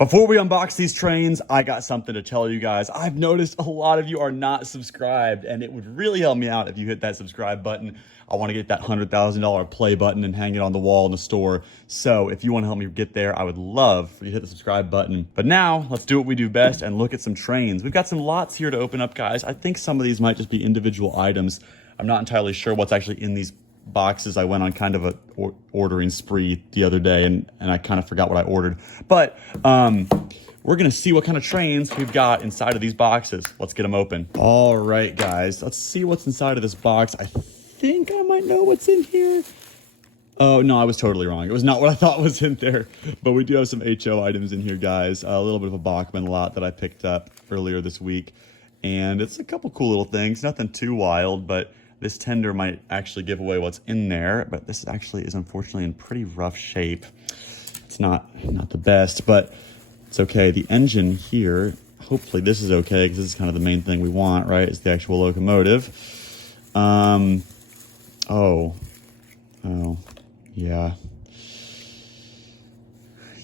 Before we unbox these trains, I got something to tell you guys. I've noticed a lot of you are not subscribed, and it would really help me out if you hit that subscribe button. I want to get that $100,000 play button and hang it on the wall in the store. So if you want to help me get there, I would love for you to hit the subscribe button. But now let's do what we do best and look at some trains. We've got some lots here to open up, guys. I think some of these might just be individual items. I'm not entirely sure what's actually in these boxes. I went on kind of a ordering spree the other day and I kind of forgot what I ordered. But we're gonna see what kind of trains we've got inside of these boxes. Let's get them open. All right, guys, let's see what's inside of this box. I think I might know what's in here. Oh, no, I was totally wrong. It was not what I thought was in there. But we do have some HO items in here, guys. A little bit of a Bachmann lot that I picked up earlier this week. And it's a couple cool little things. Nothing too wild, but this tender might actually give away what's in there, but this actually is unfortunately in pretty rough shape. It's not the best, but it's okay. The engine here, hopefully this is okay, because this is kind of the main thing we want, right? It's the actual locomotive. Oh, yeah.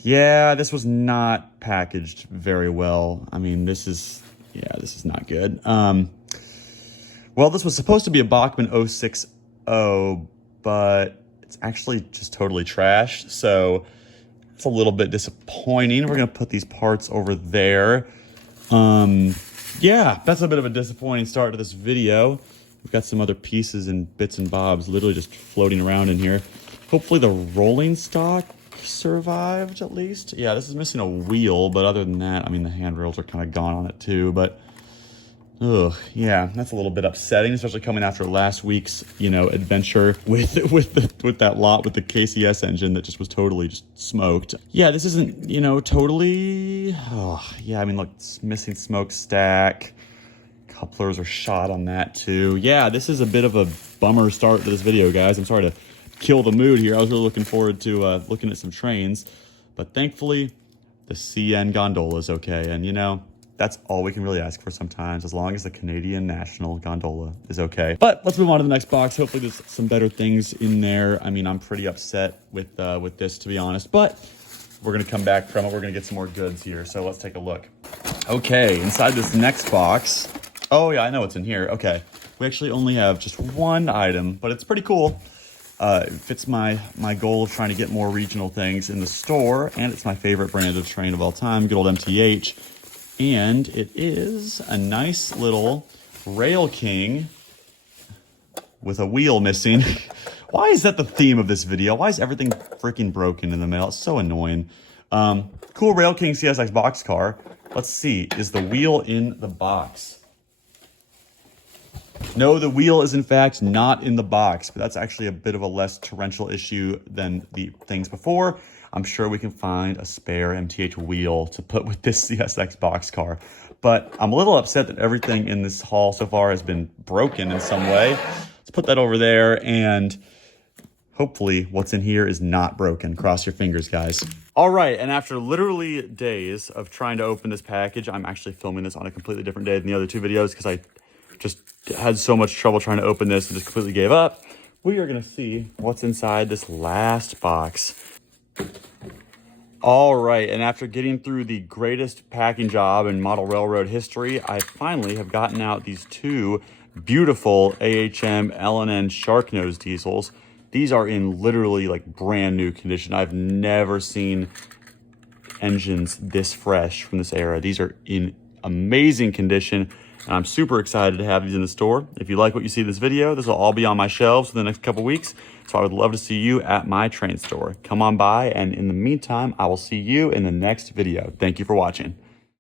Yeah, this was not packaged very well. I mean, this is not good. Well, this was supposed to be a Bachmann 060, but it's actually just totally trashed. So it's a little bit disappointing. We're going to put these parts over there. Yeah, that's a bit of a disappointing start to this video. We've got some other pieces and bits and bobs literally just floating around in here. Hopefully the rolling stock survived at least. Yeah, this is missing a wheel, but other than that, I mean, the handrails are kind of gone on it too, but yeah, that's a little bit upsetting, especially coming after last week's, adventure with that lot with the KCS engine that just was totally just smoked. Yeah, this isn't, totally. Yeah, I mean, look, it's missing smokestack. Couplers are shot on that too. Yeah, this is a bit of a bummer start to this video, guys. I'm sorry to kill the mood here. I was really looking forward to looking at some trains, but thankfully the CN gondola is okay, and that's all we can really ask for sometimes, as long as the Canadian National Gondola is okay. But let's move on to the next box. Hopefully there's some better things in there. I mean, I'm pretty upset with this, to be honest, but we're gonna come back from it. We're gonna get some more goods here, so let's take a look. Okay, inside this next box. Oh yeah, I know what's in here. Okay, we actually only have just one item, but it's pretty cool. It fits my goal of trying to get more regional things in the store, and it's my favorite brand of train of all time, good old MTH. And it is a nice little Rail King with a wheel missing. Why is that the theme of this video? Why is everything freaking broken in the middle? It's so annoying. Cool Rail King CSX boxcar. Let's see, is the wheel in the box? No, the wheel is in fact not in the box, but that's actually a bit of a less torrential issue than the things before. I'm sure we can find a spare MTH wheel to put with this CSX boxcar. But I'm a little upset that everything in this haul so far has been broken in some way. Let's put that over there, and hopefully what's in here is not broken. Cross your fingers, guys. All right, and after literally days of trying to open this package, I'm actually filming this on a completely different day than the other two videos because I just had so much trouble trying to open this and just completely gave up. We are gonna see what's inside this last box. All right, and after getting through the greatest packing job in model railroad history, I finally have gotten out these two beautiful AHM L&N shark nose diesels. These are in literally like brand new condition. I've never seen engines this fresh from this era. These are in amazing condition, and I'm super excited to have these in the store. If you like what you see in this video, this will all be on my shelves for the next couple weeks. So I would love to see you at my train store. Come on by, and in the meantime, I will see you in the next video. Thank you for watching.